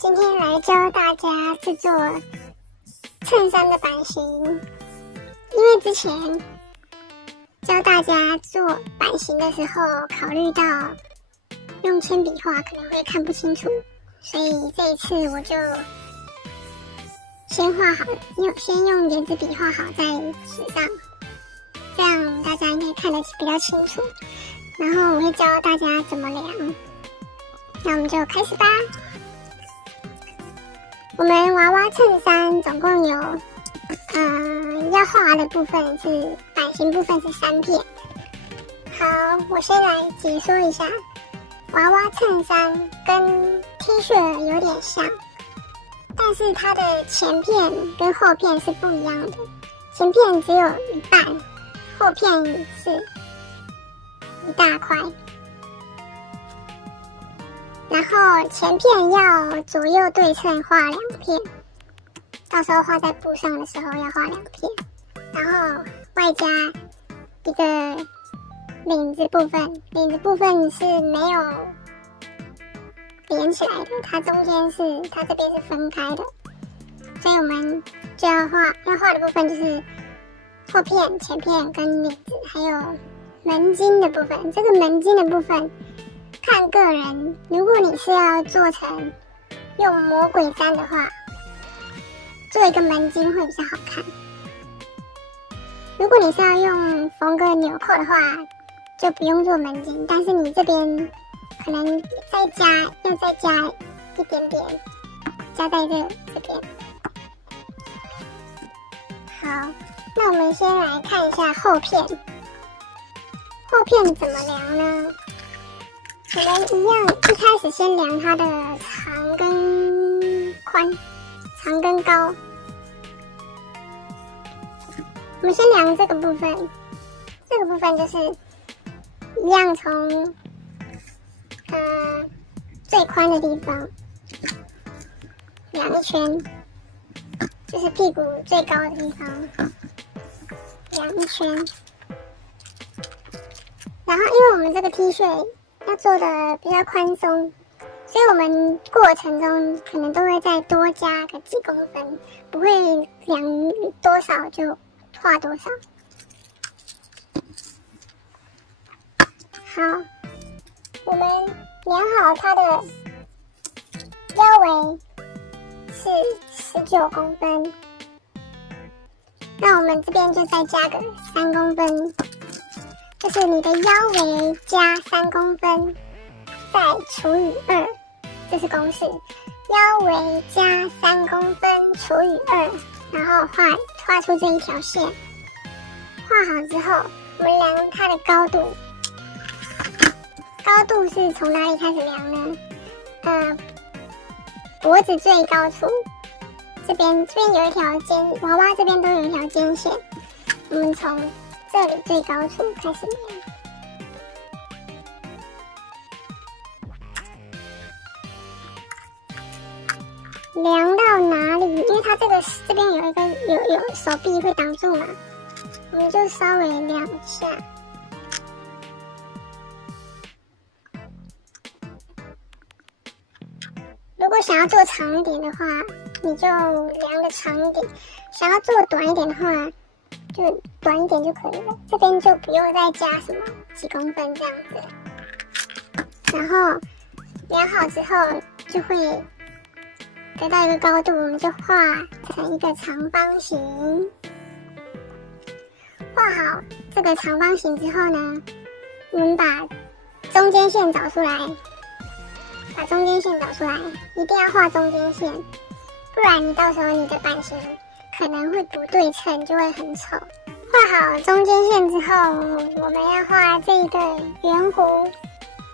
今天来教大家制作衬衫的版型。因为之前教大家做版型的时候，考虑到用铅笔画可能会看不清楚，所以这一次我就先画好，先用圆珠笔画好在纸上，这样大家应该看得比较清楚。然后我会教大家怎么量，那我们就开始吧。我们娃娃衬衫总共有，要画的部分是版型部分是3片。好，我先来解说一下，娃娃衬衫跟 T 恤有点像，但是它的前片跟后片是不一样的，前片只有一半，后片是一大块。然后前片要左右对称画2片，到时候画在布上的时候要画2片，然后外加一个领子部分，领子部分是没有连起来的，它这边是分开的，所以我们就要画的部分就是后片、前片跟领子，还有门襟的部分。这个门襟的部分看个人，如果你是要做成用魔鬼毡的话，做一个门襟会比较好看。如果你是要用缝个纽扣的话，就不用做门襟，但是你这边可能要再加一点点，加在这边。好，那我们先来看一下后片。后片怎么量呢？我们一样，一开始先量它的长跟宽，长跟高。我们先量这个部分，这个部分就是一样从最宽的地方量一圈，就是屁股最高的地方量一圈。然后因为我们这个 T 恤要做的比较宽松，所以我们过程中可能都会再多加个几公分，不会量多少就画多少。好，我们量好它的腰围是19公分，那我们这边就再加个3公分，就是你的腰围加3公分，再除以2，这是公式。腰围加3公分除以2，然后画出这一条线。画好之后，我们量它的高度。高度是从哪里开始量呢？脖子最高处，这边有一条尖，娃娃这边都有一条尖线，我们从这里最高处开始量到哪里？因为它这边有一个有手臂会挡住嘛，我们就稍微量一下。如果想要做长一点的话，你就量的长一点；想要做短一点的话，就短一点就可以了。这边就不用再加什么几公分这样子。然后量好之后，就会得到一个高度，我们就画成一个长方形。画好这个长方形之后呢，我们把中间线找出来。把中间线找出来，一定要画中间线，不然你到时候你的版型可能会不对称，就会很丑。画好中间线之后，我们要画这个圆弧，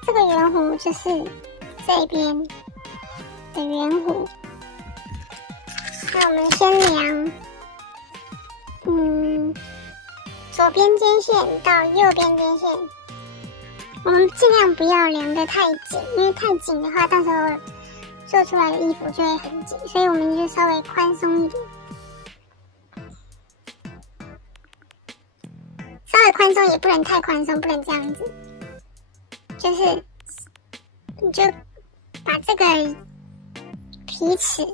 这个圆弧就是这边的圆弧。那我们先量，左边肩线到右边肩线。我们尽量不要量得太紧，因为太紧的话，到时候做出来的衣服就会很紧，所以我们就稍微宽松一点。稍微宽松也不能太宽松，不能这样子。就是，你就把这个皮尺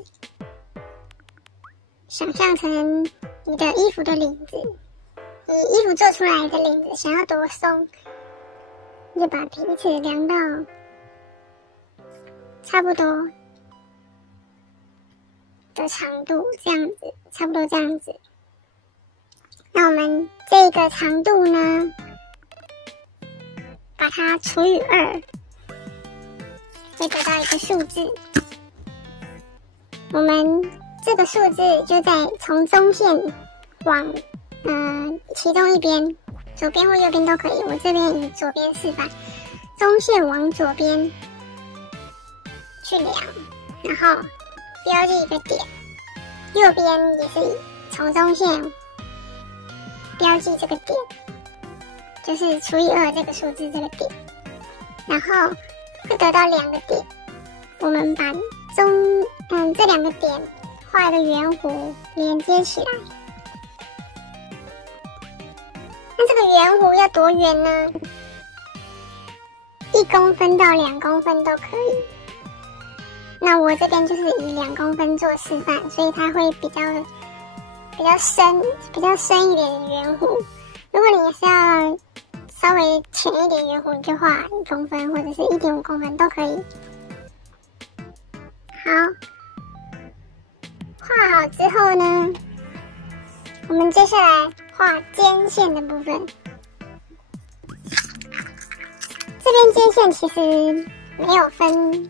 想象成你的衣服的领子，你衣服做出来的领子想要多松，你就把皮尺量到差不多的长度，这样子，差不多这样子。那我们这个长度呢，把它除以2，会得到一个数字。我们这个数字就在从中线往其中一边，左边或右边都可以。我这边以左边示范，中线往左边去量，然后标记一个点，右边也是从中线标记这个点，就是除以2这个数字这个点，然后会得到2个点。我们把这2个点画一个圆弧连接起来。那这个圆弧要多圆呢？1公分到2公分都可以。那我这边就是以2公分做示范，所以它会比较深一点的圆弧。如果你是要稍微浅一点圆弧，你就画1公分或者是1.5公分都可以。好，画好之后呢，我们接下来画肩线的部分。这边肩线其实没有分，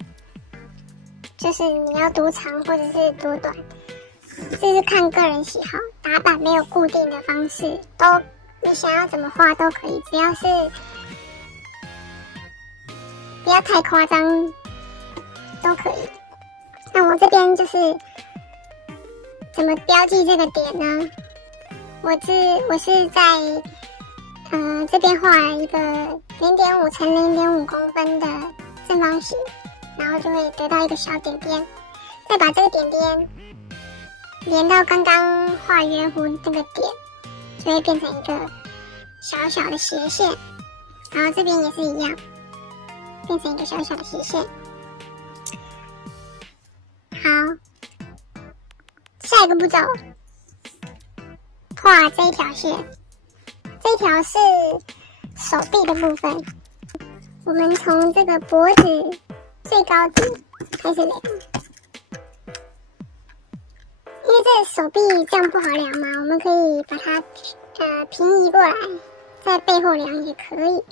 就是你要多长或者是多短，这是看个人喜好，打板没有固定的方式，你想要怎么画都可以，只要是不要太夸张都可以。那我这边就是怎么标记这个点呢？我是在这边画了一个0.5乘0.5公分的正方形，然后就会得到一个小点点，再把这个点点连到刚刚画圆弧这个点，就会变成一个小小的斜线，然后这边也是一样，变成一个小小的斜线。好，下一个步骤，画这一条线，这一条是手臂的部分。我们从这个脖子最高点开始量，因为这个手臂这样不好量嘛，我们可以把它平移过来，在背后量也可以，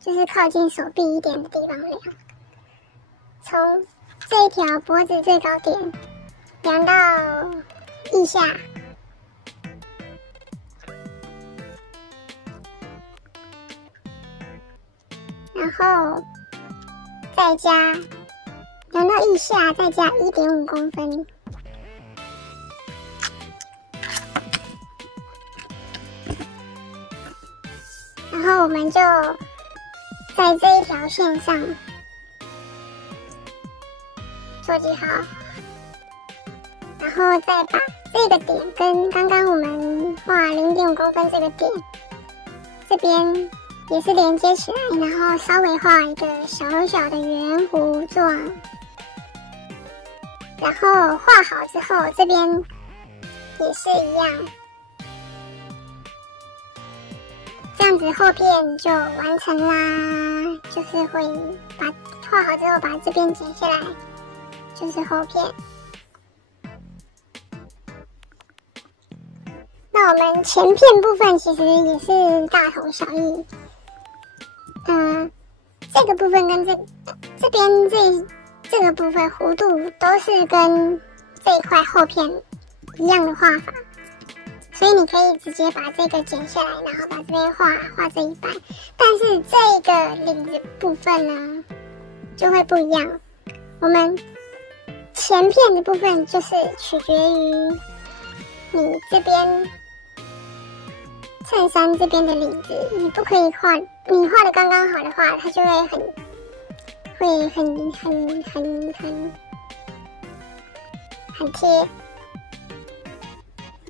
就是靠近手臂一点的地方量。从这一条脖子最高点量到腋下，然后再加量到腋下，再加1.5公分。然后我们就在这一条线上做记号，然后再把这个点跟刚刚我们画0.5公分这个点这边也是连接起来，然后稍微画一个小小的圆弧状，然后画好之后这边也是一样，这样子后片就完成啦，就是会把画好之后把这边剪下来，就是后片。那我们前片部分其实也是大同小异，这个部分跟这边这个部分弧度都是跟这一块后片一样的画法，所以你可以直接把这个剪下来，然后把这边画这一半。但是这个领子部分呢就会不一样，我们前片的部分就是取决于你这边衬衫这边的领子，你不可以画，你画的刚刚好的话，它就会很贴。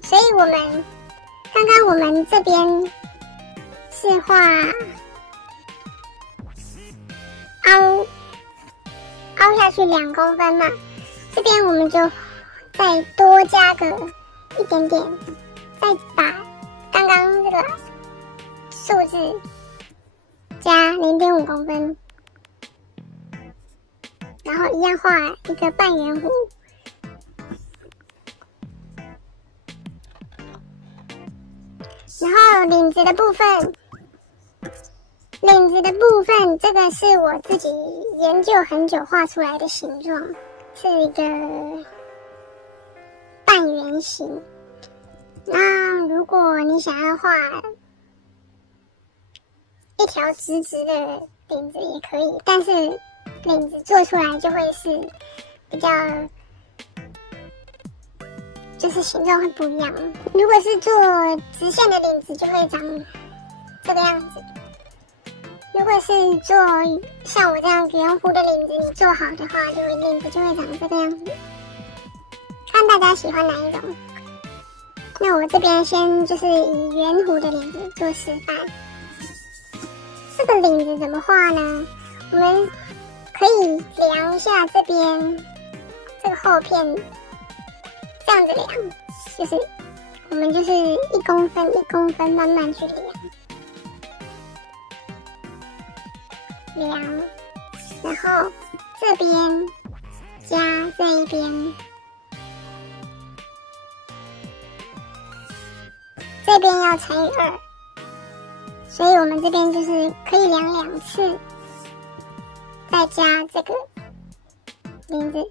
所以我们刚刚我们这边是画凹下去2公分嘛，这边我们就再多加个一点点，再把刚刚这个数字加0.5公分，然后一样画一个半圆弧。然后领子的部分，这个是我自己研究很久画出来的形状，是一个半圆形。那如果你想要画一条直直的领子也可以，但是领子做出来就会是比较，就是形状会不一样。如果是做直线的领子，就会长这个样子；如果是做像我这样圆弧的领子，你做好的话，领子就会长这个样子。看大家喜欢哪一种。那我这边先就是以圆弧的领子做示范。这个领子怎么画呢？我们可以量一下这边这个后片，这样子量，就是我们就是1公分1公分慢慢去量，然后这边加这一边，这边要乘以2，所以我们这边就是可以量2次，再加这个领子，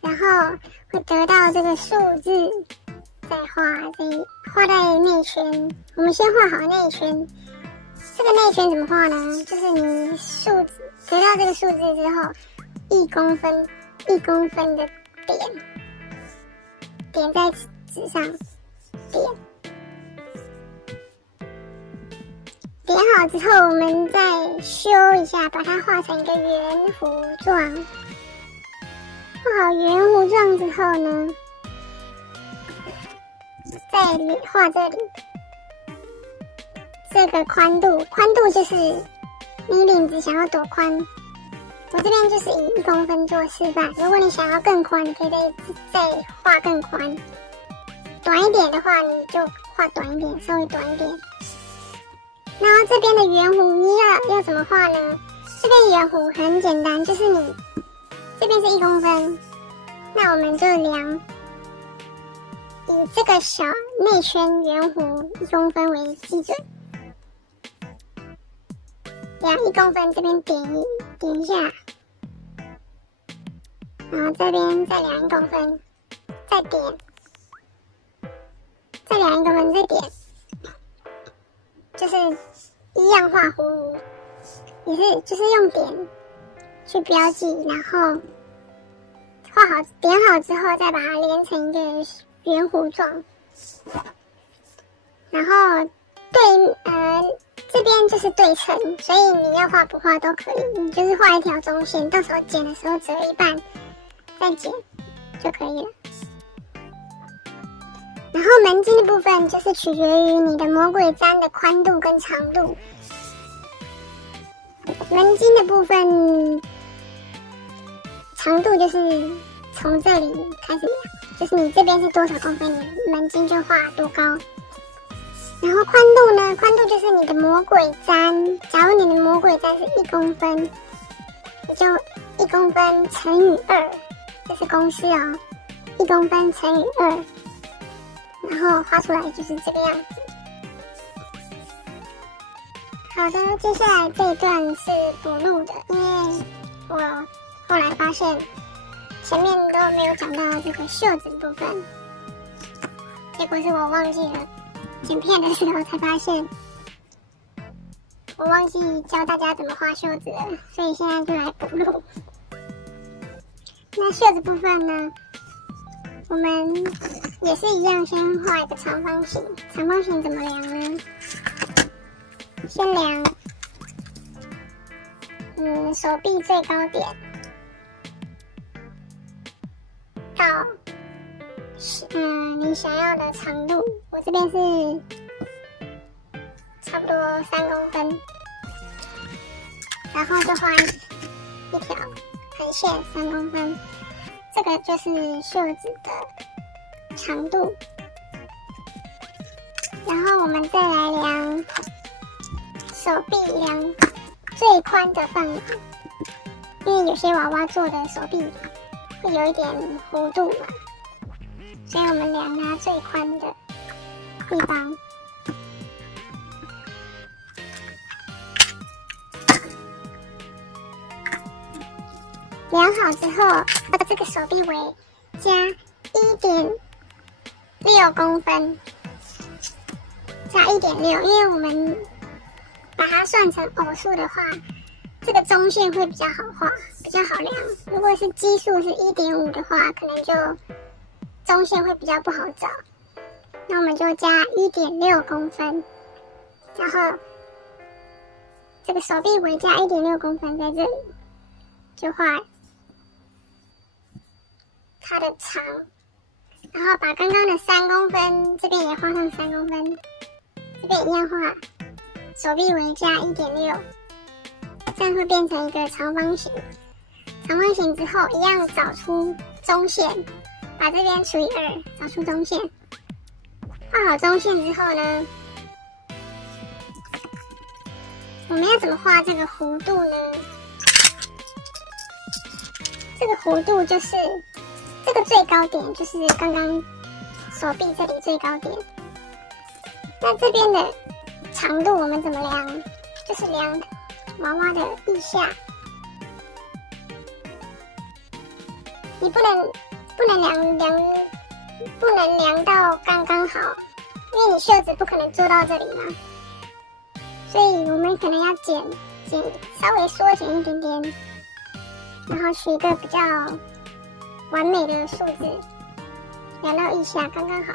然后会得到这个数字，再画在内圈。我们先画好内圈。这个内圈怎么画呢？就是你得到这个数字之后，1公分的点在纸上，点好之后，我们再修一下，把它画成一个圆弧状。画好圆弧状之后呢，再画这里这个宽度就是你领子想要多宽，我这边就是以1公分做示范。如果你想要更宽，你可以再画更宽。短一点的话，你就画短一点，稍微短一点。然后这边的圆弧你要怎么画呢？这边圆弧很简单，就是你这边是1公分，那我们就量以这个小内圈圆弧1公分为基准，量1公分，这边点一下，然后这边再量1公分，再点，再量1公分，再点，就是一样画弧度，也是就是用点去标记，然后点好之后再把它连成一个圆弧状，然后这边就是对称，所以你要画不画都可以，你就是画一条中线，到时候剪的时候折一半再剪就可以了。然后门襟的部分就是取决于你的魔鬼毡的宽度跟长度。门襟的部分长度就是从这里开始量，就是你这边是多少公分，你门襟就画多高。然后宽度呢？宽度就是你的魔鬼毡。假如你的魔鬼毡是1公分，你就1公分乘以2，这是公式哦。1公分乘以2，然后画出来就是这个样子。好的，接下来这一段是补录的，因为我后来发现前面都没有讲到这个袖子的部分，结果是我忘记了。剪片的时候才发现，我忘记教大家怎么画袖子了，所以现在就来补录。那袖子部分呢，我们也是一样，先画一个长方形。长方形怎么量呢？先量，手臂最高点到你想要的长度，我这边是差不多3公分，然后就画一条横线3公分，这个就是袖子的长度。然后我们再来量手臂，量最宽的范围，因为有些娃娃做的手臂会有一点弧度嘛，所以我们量它最宽的地方。量好之后，这个手臂围加1.6公分，加1.6，因为我们把它算成偶数的话，这个中线会比较好画，比较好量。如果是奇数是1.5的话，可能就中线会比较不好找。那我们就加1.6公分，然后这个手臂围加1.6公分在这里，就画它的长，然后把刚刚的3公分这边也画上3公分，这边一样画手臂围加1.6，这样会变成一个长方形。长方形之后，一样找出中线，把这边除以2，找出中线。画好中线之后呢，我们要怎么画这个弧度呢？这个弧度就是这个最高点，就是刚刚手臂这里最高点。那这边的长度我们怎么量？就是量娃娃的腋下。你不能量到刚刚好，因为你袖子不可能做到这里嘛，所以我们可能要稍微缩减一点点，然后取一个比较完美的数字，量到腋下刚刚好。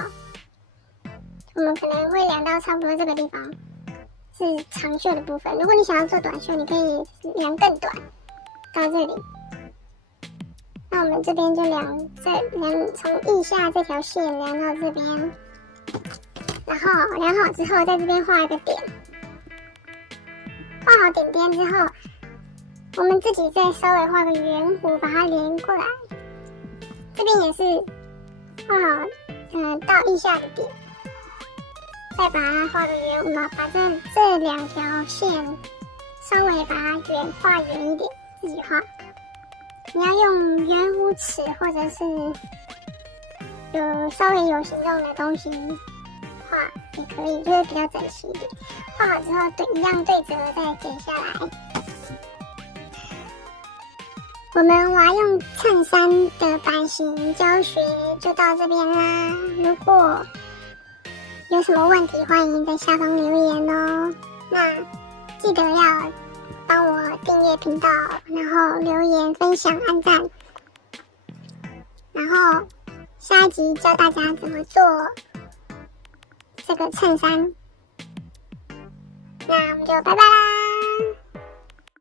我们可能会量到差不多这个地方是长袖的部分。如果你想要做短袖，你可以量更短到这里。那我们这边就量从腋下这条线量到这边，然后量好之后，在这边画一个点。画好点点之后，我们自己再稍微画个圆弧，把它连过来。这边也是画好，到腋下的点，再把它画个圆弧，把这2条线稍微把它画圆一点，自己画。你要用圆弧尺或者是稍微有形状的东西画也可以，就会比较整齐一点。画好之后，一样对折再剪下来。我们娃用衬衫的版型教学就到这边啦。如果有什么问题，欢迎在下方留言哦。那记得要帮我订阅频道，然后留言、分享、按赞。然后下一集教大家怎么做这个衬衫。那我们就拜拜啦！